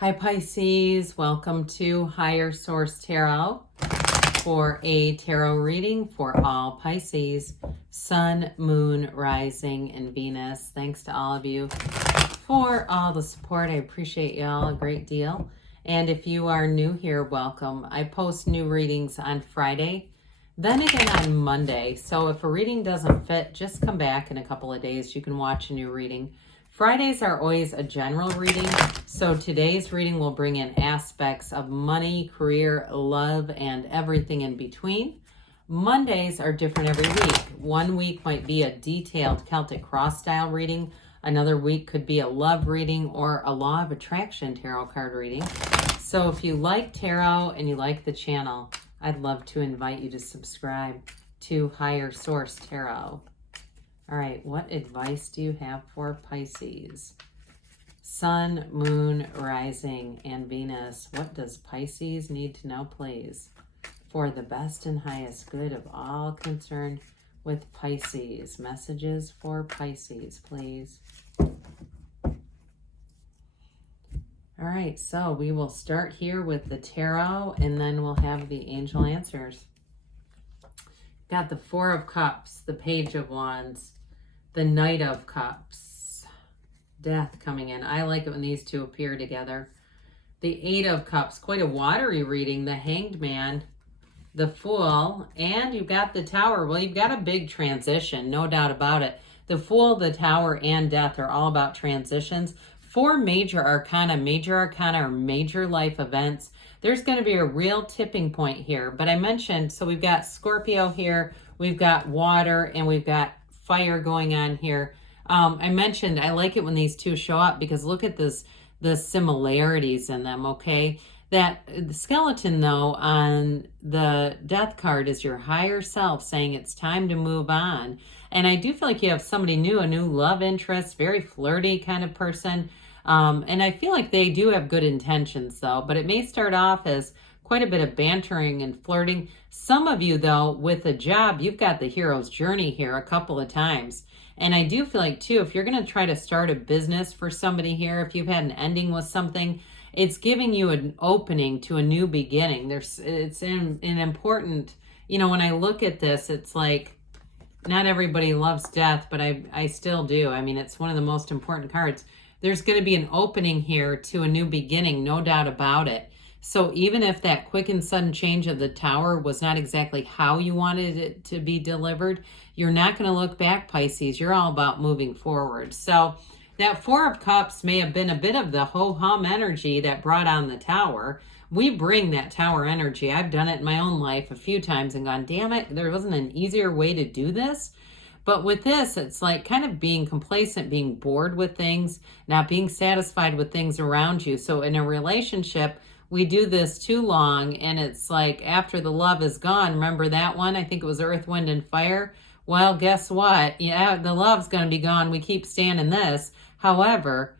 Hi Pisces, welcome to Higher Source Tarot for a tarot reading for all Pisces, Sun, Moon, Rising, and Venus. Thanks to all of you for all the support. I appreciate y'all a great deal. And if you are new here, welcome. I post new readings on Friday, then again on Monday. So if a reading doesn't fit, just come back in a couple of days. You can watch a new reading. Fridays are always a general reading, so today's reading will bring in aspects of money, career, love, and everything in between. Mondays are different every week. One week might be a detailed Celtic cross style reading. Another week could be a love reading or a law of attraction tarot card reading. So if you like tarot and you like the channel, I'd love to invite you to subscribe to Higher Source Tarot. All right, what advice do you have for Pisces? Sun, Moon, Rising, and Venus. What does Pisces need to know, please, for the best and highest good of all concerned with Pisces? Messages for Pisces, please. All right, so we will start here with the tarot, and then we'll have the angel answers. Got the Four of Cups, the Page of Wands, the Knight of Cups, Death coming in. I like it when these two appear together. The Eight of Cups, quite a watery reading. The Hanged Man, the Fool, and you've got the Tower. Well, you've got a big transition, no doubt about it. The Fool, the Tower, and Death are all about transitions. Four major arcana. Major arcana are major life events. There's going to be a real tipping point here. But I mentioned, so we've got Scorpio here, we've got water, and we've got fire going on here. I mentioned I like it when these two show up because look at this, the similarities in them, okay? That the skeleton, though, on the Death card is your higher self saying it's time to move on. And I do feel like you have somebody new, a new love interest, very flirty kind of person. And I feel like they do have good intentions, though, but it may start off as quite a bit of bantering and flirting. Some of you, though, with a job, you've got the hero's journey here a couple of times. And I do feel like, too, if you're going to try to start a business for somebody here, if you've had an ending with something, it's giving you an opening to a new beginning. It's an important, you know, when I look at this, it's like, not everybody loves death, but I still do. I mean, it's one of the most important cards. There's going to be an opening here to a new beginning, no doubt about it. So even if that quick and sudden change of the Tower was not exactly how you wanted it to be delivered, you're not going to look back, Pisces. You're all about moving forward. So that Four of Cups may have been a bit of the ho-hum energy that brought on the Tower. We bring that Tower energy. I've done it in my own life a few times and gone, damn it, there wasn't an easier way to do this. But with this, it's like kind of being complacent, being bored with things, not being satisfied with things around you. So in a relationship, we do this too long, and it's like after the love is gone, remember that one? I think it was Earth, Wind, and Fire. Well, guess what? Yeah, the love's going to be gone. We keep staying in this. However,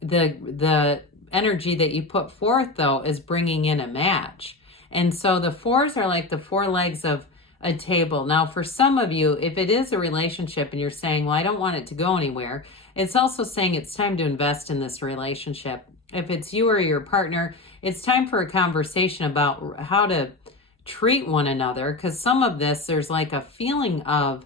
the energy that you put forth, though, is bringing in a match. And so the fours are like the four legs of a table. Now, for some of you, if it is a relationship and you're saying, well, I don't want it to go anywhere, it's also saying it's time to invest in this relationship. If it's you or your partner, it's time for a conversation about how to treat one another, because some of this, there's like a feeling of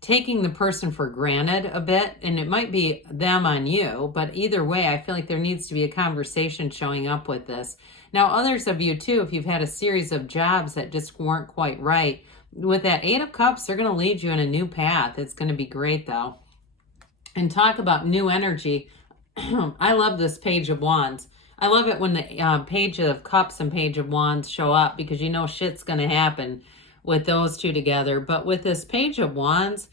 taking the person for granted a bit, and it might be them on you, but either way, I feel like there needs to be a conversation showing up with this. Now, others of you too, if you've had a series of jobs that just weren't quite right, with that Eight of Cups, they're going to lead you in a new path. It's going to be great, though. And talk about new energy. I love this Page of Wands. I love it when the Page of Cups and Page of Wands show up because you know shit's going to happen with those two together. But with this Page of Wands,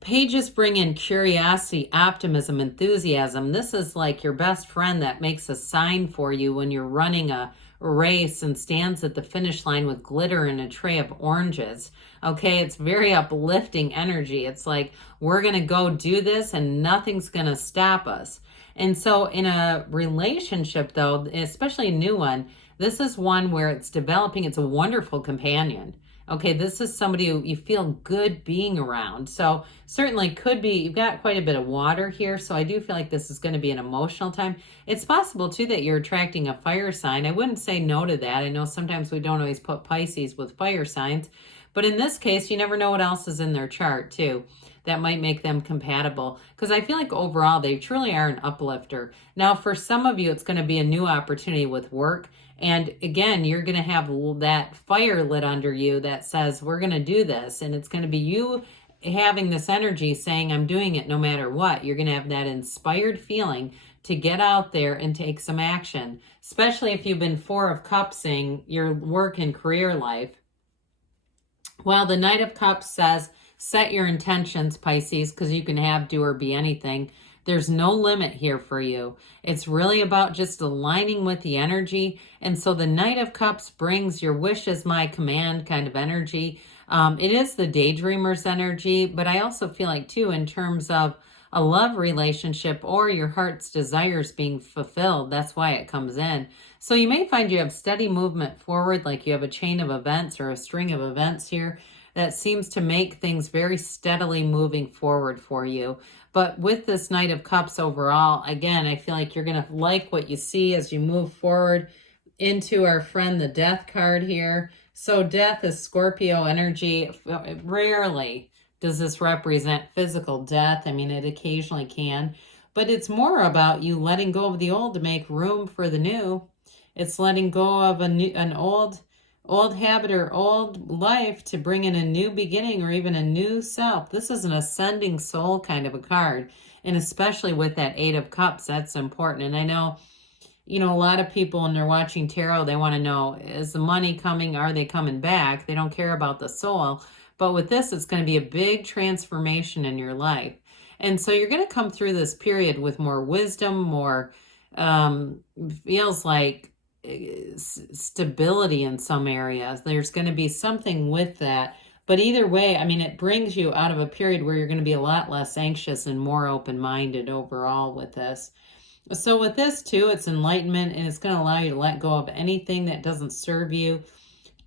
pages bring in curiosity, optimism, enthusiasm. This is like your best friend that makes a sign for you when you're running a race and stands at the finish line with glitter and a tray of oranges. Okay, it's very uplifting energy. It's like, we're going to go do this and nothing's going to stop us. And so in a relationship, though, especially a new one, this is one where it's developing. It's a wonderful companion. Okay, this is somebody who you feel good being around. So certainly could be, you've got quite a bit of water here. So I do feel like this is going to be an emotional time. It's possible too that you're attracting a fire sign. I wouldn't say no to that. I know sometimes we don't always put Pisces with fire signs, but in this case, you never know what else is in their chart too that might make them compatible. Because I feel like overall, they truly are an uplifter. Now, for some of you, it's going to be a new opportunity with work. And again, you're going to have that fire lit under you that says, we're going to do this. And it's going to be you having this energy saying, I'm doing it no matter what. You're going to have that inspired feeling to get out there and take some action, especially if you've been Four of Cupsing your work and career life. Well, the Knight of Cups says, set your intentions, Pisces, because you can have, do, or be anything. There's no limit here for you. It's really about just aligning with the energy. And so the Knight of Cups brings your wish is my command kind of energy. It is the daydreamer's energy, but I also feel like too, in terms of a love relationship or your heart's desires being fulfilled, that's why it comes in. So you may find you have steady movement forward, like you have a chain of events or a string of events here that seems to make things very steadily moving forward for you. But with this Knight of Cups overall, again, I feel like you're going to like what you see as you move forward into our friend, the Death card here. So death is Scorpio energy. Rarely does this represent physical death. I mean, it occasionally can. But it's more about you letting go of the old to make room for the new. It's letting go of an old habit or old life to bring in a new beginning or even a new self. This is an ascending soul kind of a card. And especially with that Eight of Cups, that's important. And I know, a lot of people when they're watching tarot, they want to know, is the money coming? Are they coming back? They don't care about the soul. But with this, it's going to be a big transformation in your life. And so you're going to come through this period with more wisdom, more, feels like, stability in some areas. There's going to be something with that. But either way, I mean, it brings you out of a period where you're going to be a lot less anxious and more open-minded overall with this. So with this too, it's enlightenment, and it's going to allow you to let go of anything that doesn't serve you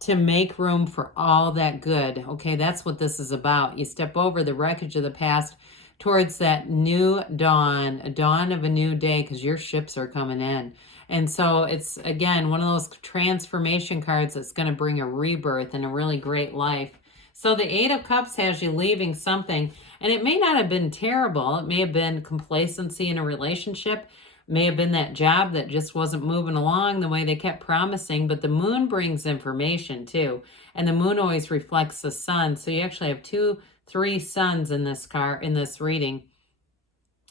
to make room for all that good. Okay, that's what this is about. You step over the wreckage of the past towards that new dawn, a dawn of a new day, because your ships are coming in. And so it's, again, one of those transformation cards that's going to bring a rebirth and a really great life. So the Eight of Cups has you leaving something, and it may not have been terrible. It may have been complacency in a relationship. It may have been that job that just wasn't moving along the way they kept promising. But the moon brings information too. And the moon always reflects the sun. So you actually have 2, 3 suns in this card, in this reading.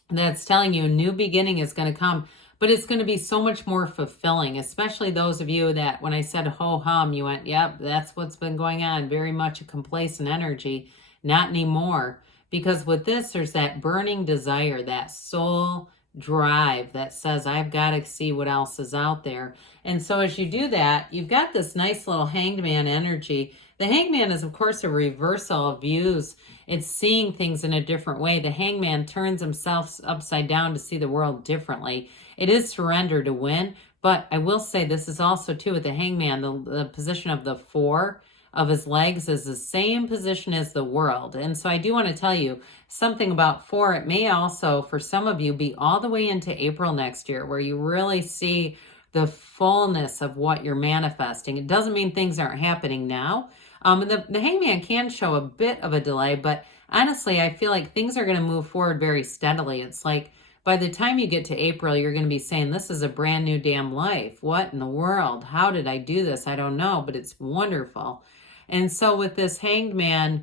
That's telling you a new beginning is going to come. But it's going to be so much more fulfilling, especially those of you that when I said ho-hum, you went, yep, that's what's been going on. Very much a complacent energy. Not anymore. Because with this, there's that burning desire, that soul drive that says, I've got to see what else is out there. And so as you do that, you've got this nice little hangman energy. The hangman is, of course, a reversal of views. It's seeing things in a different way. The hangman turns himself upside down to see the world differently. It is surrender to win, but I will say this is also, too, with the hangman, the position of the 4 of his legs is the same position as the world. And so I do want to tell you something about 4. It may also, for some of you, be all the way into April next year, where you really see the fullness of what you're manifesting. It doesn't mean things aren't happening now. The hangman can show a bit of a delay, but honestly, I feel like things are going to move forward very steadily. It's like by the time you get to April, you're going to be saying, this is a brand new damn life. What in the world? How did I do this? I don't know, but it's wonderful. And so with this hangman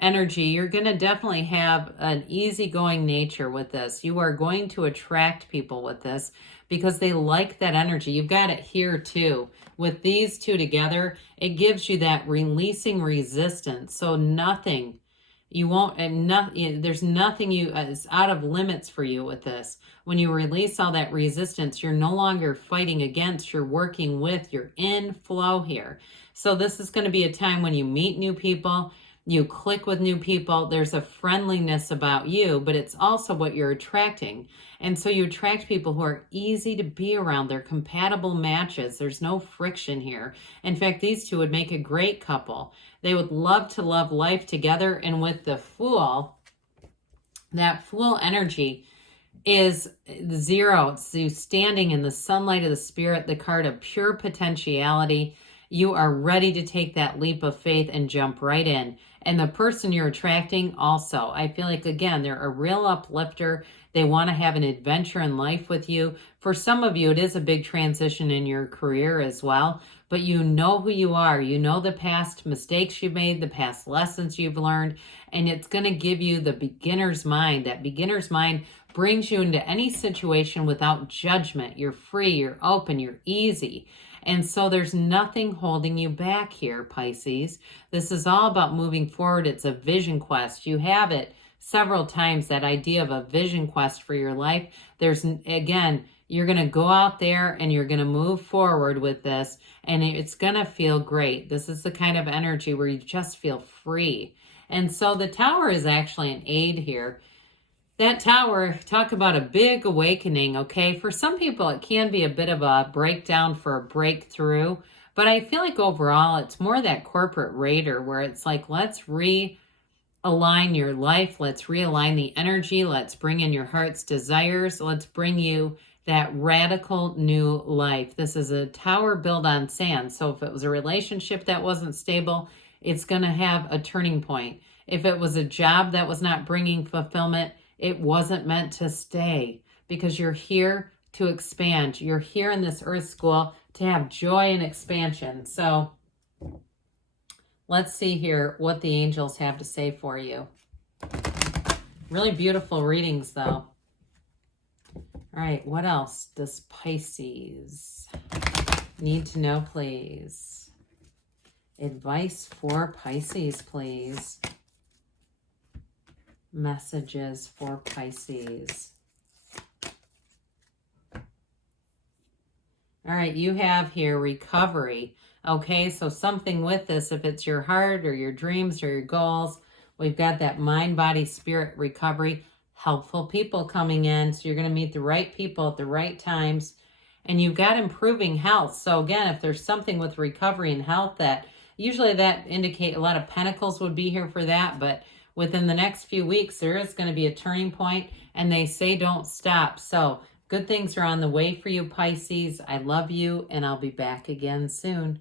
energy, you're going to definitely have an easygoing nature with this. You are going to attract people with this because they like that energy. You've got it here too. With these two together, it gives you that releasing resistance. So nothing, you won't, and nothing, there's nothing is out of limits for you with this. When you release all that resistance, you're no longer fighting against, you're working with, you're in flow here. So this is going to be a time when you meet new people. You click with new people. There's a friendliness about you, but it's also what you're attracting. And so you attract people who are easy to be around. They're compatible matches. There's no friction here. In fact, these two would make a great couple. They would love to love life together. And with the Fool, that Fool energy is 0. It's you standing in the sunlight of the spirit, the card of pure potentiality. You are ready to take that leap of faith and jump right in. And the person you're attracting also, I feel like, again, they're a real uplifter. They want to have an adventure in life with you. For some of you, it is a big transition in your career as well. But you know who you are. You know the past mistakes you made, the past lessons you've learned. And it's going to give you the beginner's mind. That beginner's mind brings you into any situation without judgment. You're free, you're open, you're easy. And so there's nothing holding you back here, Pisces. This is all about moving forward. It's a vision quest. You have it several times, that idea of a vision quest for your life. There's, again, you're going to go out there and you're going to move forward with this, and it's going to feel great. This is the kind of energy where you just feel free. And so the Tower is actually an aid here. That Tower, talk about a big awakening, okay? For some people, it can be a bit of a breakdown for a breakthrough, but I feel like overall, it's more that corporate raider where it's like, let's realign your life. Let's realign the energy. Let's bring in your heart's desires. Let's bring you that radical new life. This is a tower built on sand. So if it was a relationship that wasn't stable, it's going to have a turning point. If it was a job that was not bringing fulfillment, it wasn't meant to stay, because you're here to expand. You're here in this earth school to have joy and expansion. So let's see here what the angels have to say for you. Really beautiful readings, though. All right, what else does Pisces need to know, please? Advice for Pisces, please. Messages for Pisces. All right, you have here recovery. Okay, so something with this, if it's your heart or your dreams or your goals, we've got that mind, body, spirit recovery. Helpful people coming in, so you're going to meet the right people at the right times. And you've got improving health. So again, if there's something with recovery and health, that usually that indicate a lot of pentacles would be here for that, but within the next few weeks, there is going to be a turning point, and they say don't stop. So good things are on the way for you, Pisces. I love you, and I'll be back again soon.